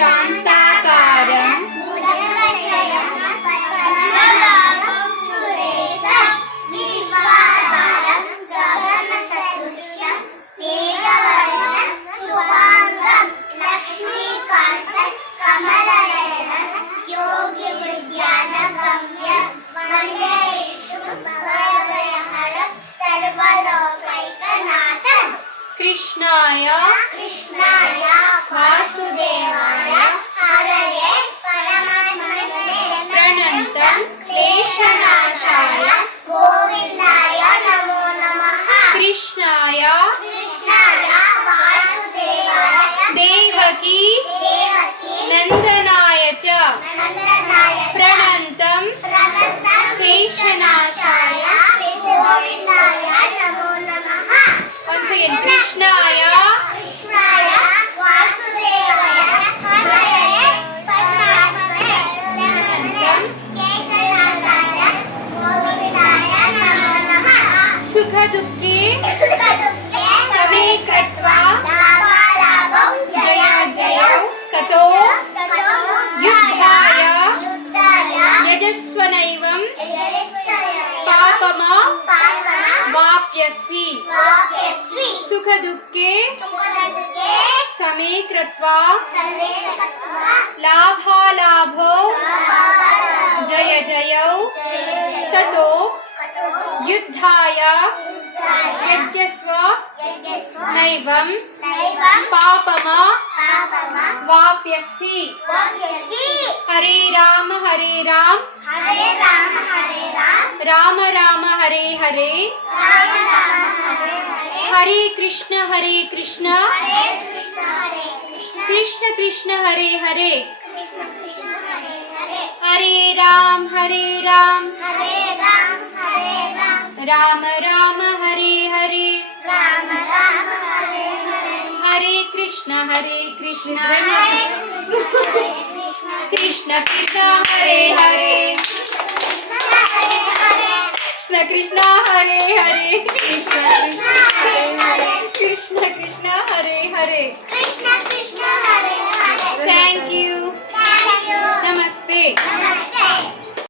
शान्ताकारं कृष्णाय वासुदेवाय प्रणतं क्लेशनाशाय कृष्णाय देवकी नन्दनाय च प्रणतं क्लेशनाशाय once again कृष्णाय सुख दुःखे समे कृत्वा जय जयौ ततो युद्धाय यजस्वनैवं पापमा वाप्यसि सुख दुःखे समे कृत्वा लाभालाभौ जय जयौ ततो युद्धाय यजस्व नैवं पापमा वाप्यसि हरे राम राम राम हरे हरे हरे कृष्ण कृष्ण कृष्ण हरे हरे हरे राम राम राम हरे हरे हरे कृष्ण कृष्ण कृष्ण हरे हरे कृष्ण कृष्ण हरे हरे कृष्ण कृष्ण हरे हरे थैंक यू नमस्ते